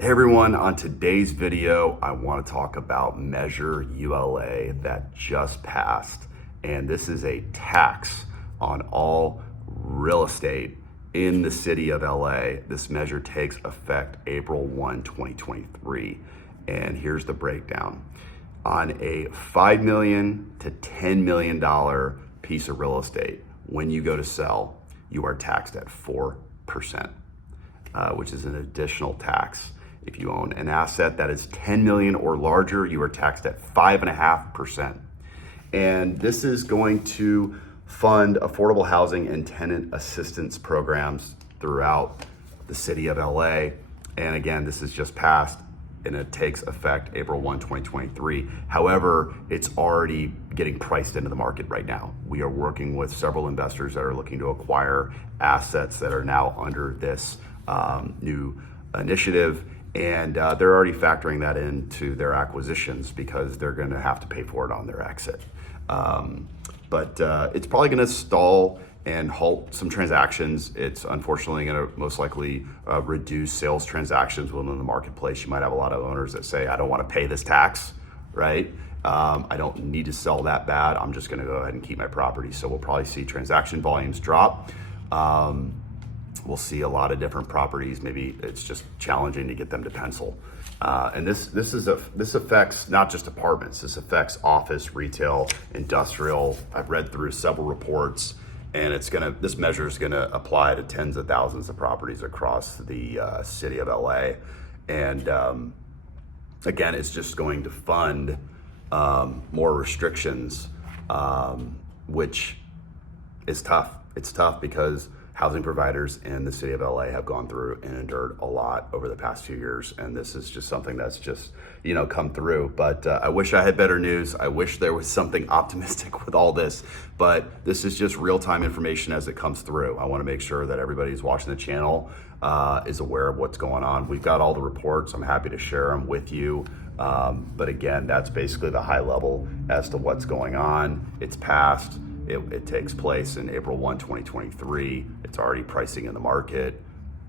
Hey everyone, on today's video, I want to talk about Measure ULA that just passed. And this is a tax on all real estate in the city of LA. This measure takes effect April 1, 2023. And here's the breakdown. On a $5 million to $10 million piece of real estate, when you go to sell, you are taxed at 4%, which is an additional tax. If you own an asset that is 10 million or larger, you are taxed at 5.5%. And this is going to fund affordable housing and tenant assistance programs throughout the city of LA. And again, this is just passed and it takes effect April 1, 2023. However, it's already getting priced into the market right now. We are working with several investors that are looking to acquire assets that are now under this new initiative. And they're already factoring that into their acquisitions because they're going to have to pay for it on their exit. But it's probably going to stall and halt some transactions. It's unfortunately going to most likely reduce sales transactions within the marketplace. You might have a lot of owners that say, I don't want to pay this tax, right? I don't need to sell that bad. I'm just going to go ahead and keep my property. So we'll probably see transaction volumes drop. We'll see a lot of different properties. Maybe it's just challenging to get them to pencil. And this affects not just apartments. This affects office, retail, industrial. I've read through several reports, and this measure is gonna apply to tens of thousands of properties across the city of LA. And again, it's just going to fund more restrictions, which is tough. It's tough because housing providers in the city of LA have gone through and endured a lot over the past few years. And this is just something that's just, come through. But I wish I had better news. I wish there was something optimistic with all this, but this is just real-time information as it comes through. I want to make sure that everybody who's watching the channel is aware of what's going on. We've got all the reports. I'm happy to share them with you. But again, that's basically the high level as to what's going on. It's passed. It takes place in April 1, 2023. It's already pricing in the market.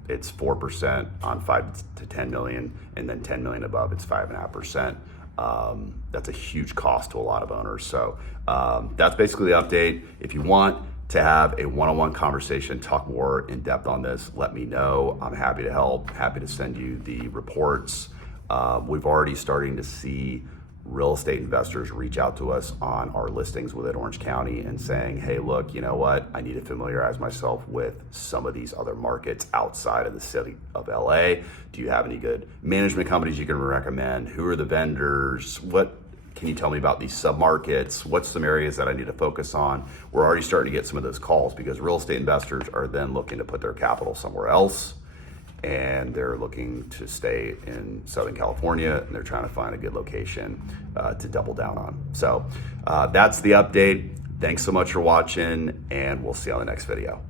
It's 4% on 5 to 10 million, and then 10 million above, it's 5.5%. That's a huge cost to a lot of owners. So that's basically the update. If you want to have a one-on-one conversation, talk more in depth on this, let me know. I'm happy to help, happy to send you the reports. We've already starting to see real estate investors reach out to us on our listings within Orange County and saying, hey, look, you know what? I need to familiarize myself with some of these other markets outside of the city of LA. Do you have any good management companies you can recommend? Who are the vendors? What can you tell me about these submarkets? What's some areas that I need to focus on? We're already starting to get some of those calls because real estate investors are then looking to put their capital somewhere else. And they're looking to stay in Southern California, and they're trying to find a good location to double down on. So that's the update. Thanks so much for watching, and we'll see you on the next video.